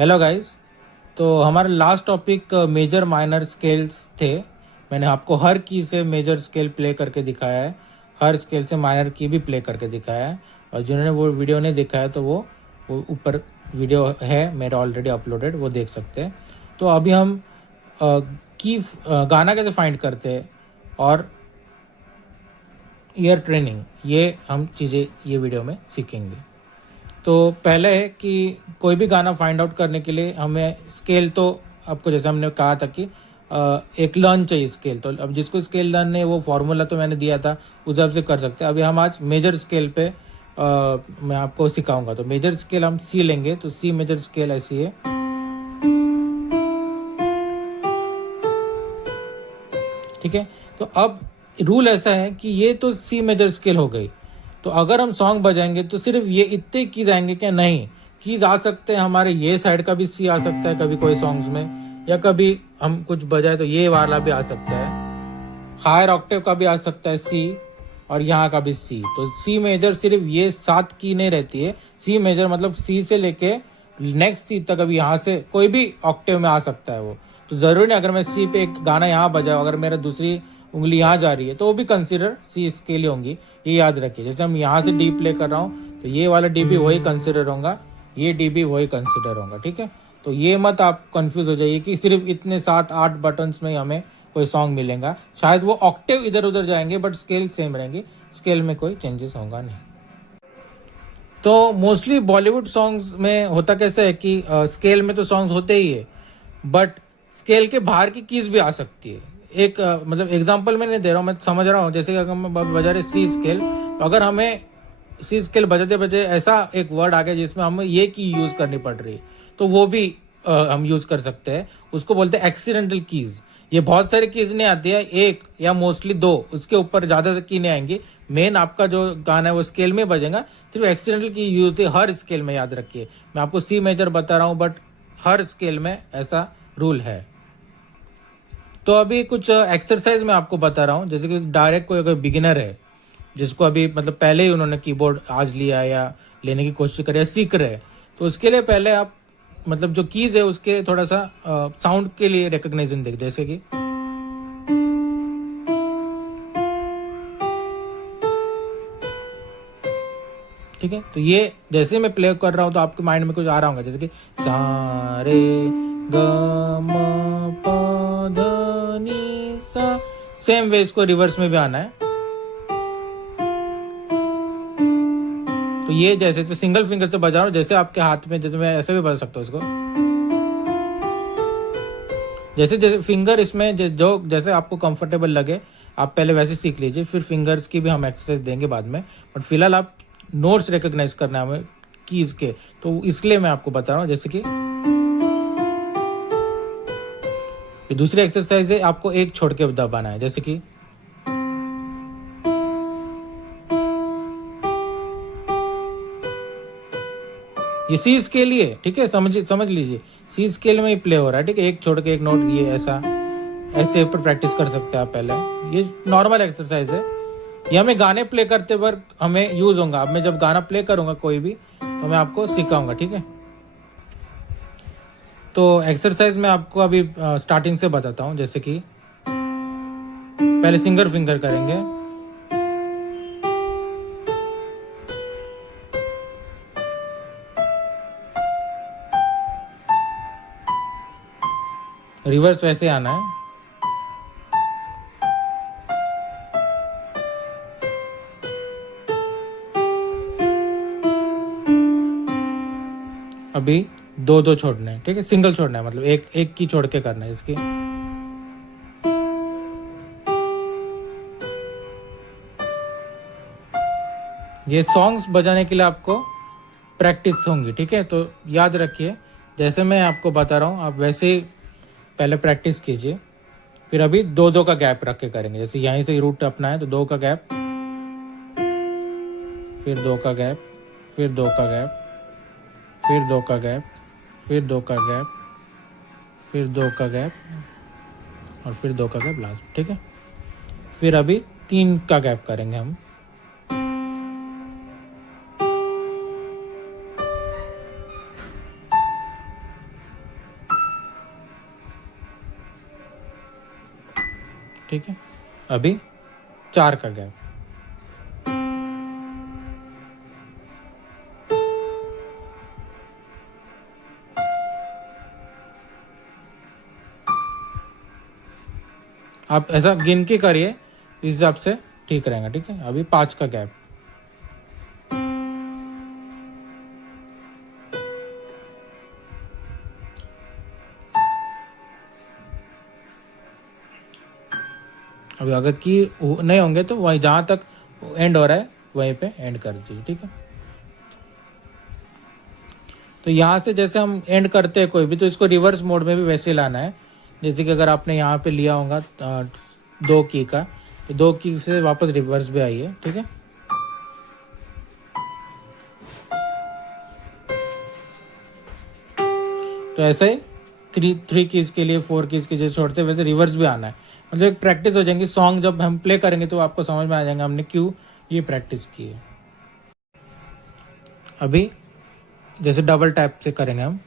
Hello guys. तो हमारा last topic major minor scales थे। मैंने आपको हर की से मेजर स्केल प्ले करके दिखाया है, हर स्केल से माइनर की भी प्ले करके दिखाया है। और जिन्होंने वो वीडियो नहीं देखा है तो वो ऊपर वीडियो है मेरा ऑलरेडी अपलोडेड, वो देख सकते हैं। तो अभी हम गाना कैसे फाइंड करते हैं और ईयर ट्रेनिंग, ये हम चीज़ें ये वीडियो में सीखेंगे। तो पहले है कि कोई भी गाना फाइंड आउट करने के लिए हमें स्केल, तो आपको जैसे हमने कहा था कि एक लर्न चाहिए स्केल। तो अब जिसको स्केल लर्न है वो फॉर्मूला तो मैंने दिया था, उस हिसाब से कर सकते हैं। अभी हम आज मेजर स्केल पे मैं आपको सिखाऊंगा। तो मेजर स्केल हम सी लेंगे, तो सी मेजर स्केल ऐसी है। ठीक है, तो अब रूल ऐसा है कि ये तो सी मेजर स्केल हो गई। तो अगर हम सॉन्ग बजाएंगे तो सिर्फ ये इतने कीज आएंगे क्या? नहीं, कीज आ सकते हैं हमारे ये साइड का भी सी आ सकता है कभी कोई सॉन्ग्स में, या कभी हम कुछ बजाए तो ये वाला भी आ सकता है, हायर ऑक्टेव का भी आ सकता है सी, और यहाँ का भी सी। तो सी मेजर सिर्फ ये 7 की नहीं रहती है। सी मेजर मतलब सी से लेके नेक्स्ट सी तक, अभी यहाँ से कोई भी ऑक्टेव में आ सकता है वो। तो जरूरी नहीं अगर मैं सी पे एक गाना यहाँ बजाऊँ, अगर मेरा दूसरी उंगली यहाँ जा रही है तो वो भी कंसिडर सी स्केल होंगी, ये याद रखिए। जैसे हम यहाँ से डी प्ले कर रहा हूँ तो ये वाला डी भी वही कंसिडर होगा, ये डी भी वही कंसिडर होगा। ठीक है, तो ये मत आप कंफ्यूज हो जाइए कि सिर्फ इतने 7-8 बटन्स में हमें कोई सॉन्ग मिलेगा। शायद वो ऑक्टेव इधर उधर जाएंगे बट स्केल सेम रहेंगी, स्केल में कोई चेंजेस होगा नहीं। तो मोस्टली बॉलीवुड सॉन्ग्स में होता कैसे है कि स्केल में तो सॉन्ग्स होते ही है, बट स्केल के बाहर की कीज भी आ सकती है। एक मतलब एग्जांपल मैं नहीं दे रहा हूँ, मैं समझ रहा हूँ। जैसे कि अगर हम बजा रहे सी स्केल, तो अगर हमें सी स्केल बजाते बजाते ऐसा एक वर्ड आ गया जिसमें हमें ये की यूज करनी पड़ रही है, तो वो भी हम यूज कर सकते हैं। उसको बोलते हैं एक्सीडेंटल कीज। ये बहुत सारी कीज नहीं आती है, एक या मोस्टली दो, उसके ऊपर ज्यादा की नहीं आएंगी। मेन आपका जो गाना है वो स्केल में बजेगा, सिर्फ एक्सीडेंटल की यूज है हर स्केल में, याद रखिए। मैं आपको सी मेजर बता रहा हूँ बट हर स्केल में ऐसा रूल है। तो अभी कुछ एक्सरसाइज मैं आपको बता रहा हूँ। जैसे कि डायरेक्ट कोई अगर बिगिनर है जिसको अभी मतलब पहले ही उन्होंने कीबोर्ड आज लिया या लेने की कोशिश करी या सीख रहे, तो उसके लिए पहले आप मतलब जो कीज है उसके थोड़ा सा साउंड के लिए रिकॉग्निशन देख। जैसे कि ठीक है, तो ये जैसे मैं प्ले कर रहा हूँ तो आपके माइंड में कुछ आ रहा होगा, जैसे कि सारे ग म प ध नि सा। सेम वे इसको रिवर्स में भी आना है। तो ये जैसे तो सिंगल फिंगर से बजा रहा हूँ, जैसे आपके हाथ में, जैसे मैं ऐसे भी बजा सकता हूँ इसको। जैसे जैसे फिंगर इसमें जो जैसे आपको कंफर्टेबल लगे आप पहले वैसे सीख लीजिए, फिर फिंगर्स की भी हम एक्सरसाइज देंगे बाद में। बट फिलहाल आप नोट्स रिकॉग्नाइज करना है हमें कीज के, तो इसलिए मैं आपको बता रहा हूँ। जैसे कि ये दूसरी एक्सरसाइज है, आपको एक छोड़ के दबाना है। जैसे कि ये सी स्केल ही है, ठीक है, समझ लीजिए सी स्केल में ही प्ले हो रहा है। ठीक है, एक छोड़ के एक नोट, ये ऐसा ऐसे ऊपर प्रैक्टिस कर सकते हैं आप पहले। ये नॉर्मल एक्सरसाइज है, ये हमें गाने प्ले करते वक्त हमें यूज होगा। अब मैं जब गाना प्ले करूंगा कोई भी तो मैं आपको सिखाऊंगा। ठीक है, तो एक्सरसाइज में आपको अभी स्टार्टिंग से बताता हूँ। जैसे कि पहले सिंगल फिंगर करेंगे, रिवर्स वैसे आना है। अभी दो दो छोड़ना है, ठीक है, सिंगल छोड़ना है, मतलब एक एक की छोड़ के करना है इसकी। ये सॉन्ग्स बजाने के लिए आपको प्रैक्टिस होंगी। ठीक है, तो याद रखिए जैसे मैं आपको बता रहा हूँ आप वैसे ही पहले प्रैक्टिस कीजिए। फिर अभी दो दो का गैप रख के करेंगे। जैसे यहीं से रूट अपना है तो दो का गैप, फिर दो का गैप, फिर दो का गैप, फिर दो का गैप, फिर दो का गैप, फिर दो का गैप, और फिर दो का गैप लास्ट। ठीक है, फिर अभी 3 का गैप करेंगे हम। ठीक है, अभी 4 का गैप। आप ऐसा गिन के करिए, इस हिसाब से ठीक रहेगा। ठीक है, अभी 5 का गैप। अभी अगर की नहीं होंगे तो वहीं जहां तक एंड हो रहा है वहीं पे एंड कर दीजिए। ठीक है, तो यहाँ से जैसे हम एंड करते हैं कोई भी, तो इसको रिवर्स मोड में भी वैसे लाना है। जैसे कि अगर आपने यहाँ पे लिया होगा 2 की का, तो 2 की से वापस रिवर्स भी आइए। ठीक है, तो ऐसे ही 3 कीज के लिए 4 कीज के जैसे छोड़ते वैसे रिवर्स भी आना है। मतलब एक प्रैक्टिस हो जाएंगी। सॉन्ग जब हम प्ले करेंगे तो आपको समझ में आ जाएगा हमने क्यों ये प्रैक्टिस की है। अभी जैसे डबल टैप से करेंगे हम,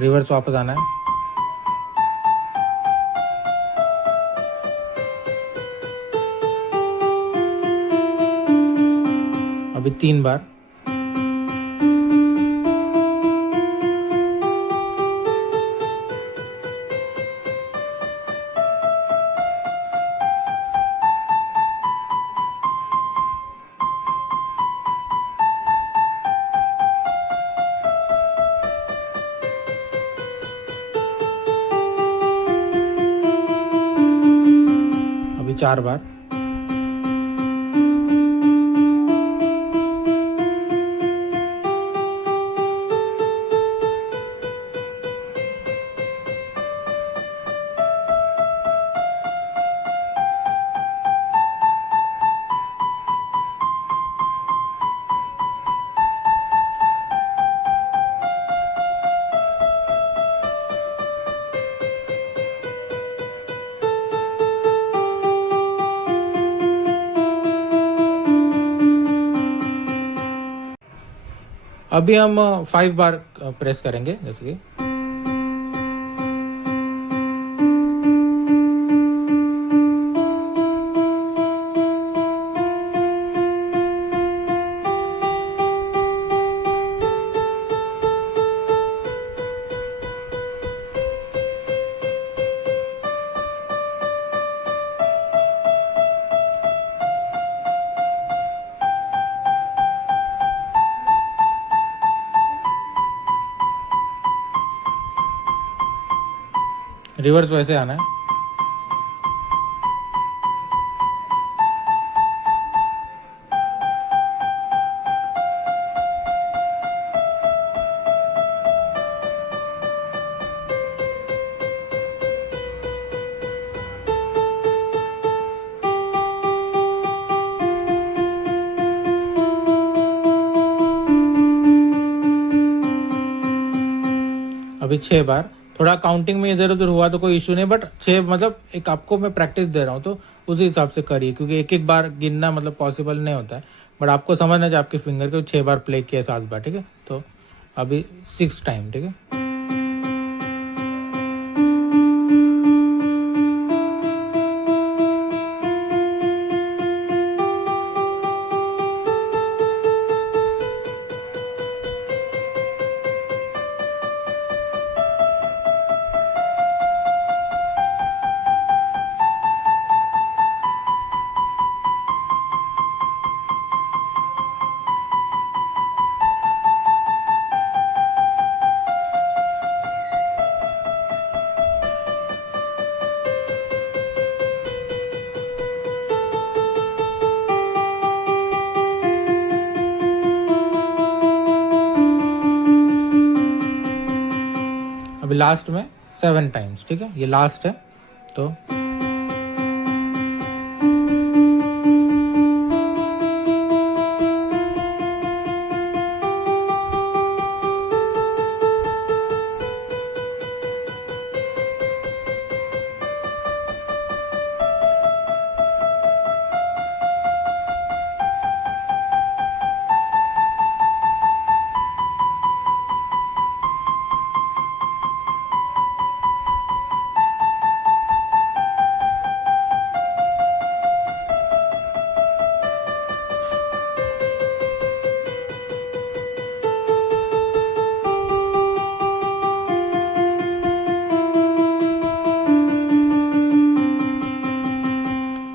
रिवर्स वापस आना है। अभी 3 बार। अभी 4 बार। अभी हम 5 बार प्रेस करेंगे जैसे कि रिवर्स वैसे आना है। अभी 6 बार। थोड़ा काउंटिंग में इधर उधर हुआ तो कोई इशू नहीं, बट 6 मतलब एक आपको मैं प्रैक्टिस दे रहा हूँ तो उसी हिसाब से करिए, क्योंकि एक एक बार गिनना मतलब पॉसिबल नहीं होता है। बट आपको समझना चाहिए आपके फिंगर को 6 बार प्ले किया 7 बार। ठीक है, तो अभी 6 टाइम। ठीक है, अभी लास्ट में 7 टाइम्स। ठीक है, ये लास्ट है तो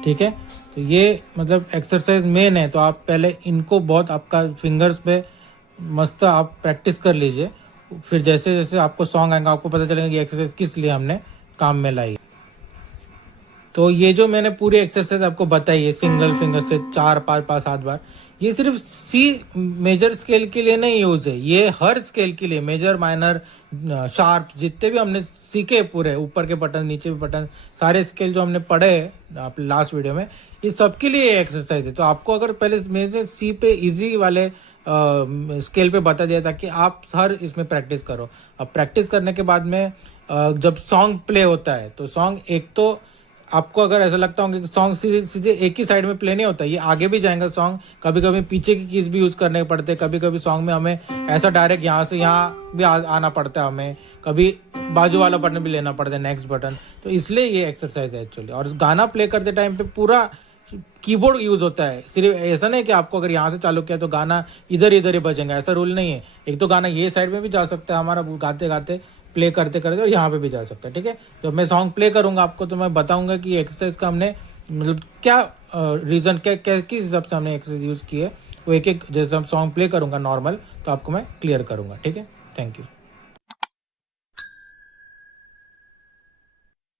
ठीक है। तो ये मतलब एक्सरसाइज मेन है, तो आप पहले इनको बहुत आपका फिंगर्स पे मस्त आप प्रैक्टिस कर लीजिए। फिर जैसे जैसे आपको सॉन्ग आएगा आपको पता चलेगा कि एक्सरसाइज किस लिए हमने काम में लाई। तो ये जो मैंने पूरी एक्सरसाइज आपको बताई है सिंगल फिंगर से 4 5 5 7 बार, ये सिर्फ सी मेजर स्केल के लिए नहीं यूज है, ये हर स्केल के लिए, मेजर माइनर शार्प जितने भी हमने सीखे पूरे, ऊपर के बटन नीचे के बटन सारे स्केल जो हमने पढ़े आप लास्ट वीडियो में, ये सबके लिए एक्सरसाइज है। तो आपको अगर पहले मेरे सी पे इजी वाले स्केल पे बता दिया ताकि आप हर इसमें प्रैक्टिस करो। अब प्रैक्टिस करने के बाद में जब सॉन्ग प्ले होता है तो सॉन्ग एक तो आपको अगर ऐसा लगता होगा कि सॉन्ग सीधे सीधे एक ही साइड में प्ले नहीं होता, ये आगे भी जाएगा सॉन्ग, कभी कभी पीछे की कीज भी यूज करने पड़ते हैं, कभी कभी सॉन्ग में हमें ऐसा डायरेक्ट यहाँ से यहाँ भी आना पड़ता है, हमें कभी बाजू वाला बटन भी लेना पड़ता है नेक्स्ट बटन। तो इसलिए ये एक्सरसाइज है एक्चुअली। और गाना प्ले करते टाइम पे पूरा कीबोर्ड यूज होता है, सिर्फ ऐसा नहीं कि आपको अगर यहाँ से चालू किया तो गाना इधर इधर ही बजेगा, ऐसा रूल नहीं है। एक तो गाना ये साइड में भी जा सकता है हमारा गाते गाते, प्ले करते करते, और यहाँ पे भी जा सकता है। ठीक है, जब मैं सॉन्ग प्ले करूंगा आपको तो मैं बताऊंगा कि एक्सरसाइज का हमने मतलब क्या रीजन क्या किस हिसाब से हमने एक्सरसाइज यूज की है, वो एक एक जैसे हम सॉन्ग प्ले करूंगा नॉर्मल तो आपको मैं क्लियर करूंगा। ठीक है, थैंक यू।